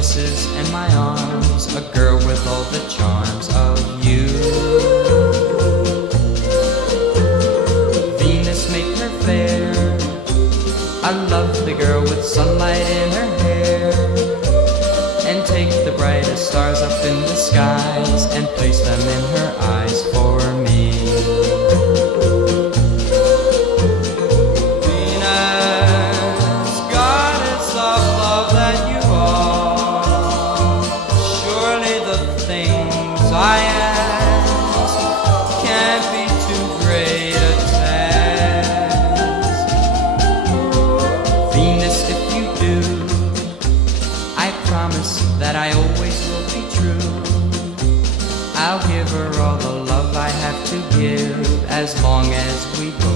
kisses and my arms, a girl with all the charms of you. Venus, make her fair, a lovely girl with sunlight in her hair, and take the brightest stars up in the skies and place them in her eyes for me. Venus, goddess of love that you are, surely the things I ask can't be too great a task. Venus, if you do, I promise that I always will be true. I'll give her all the love I have to give, as long as we both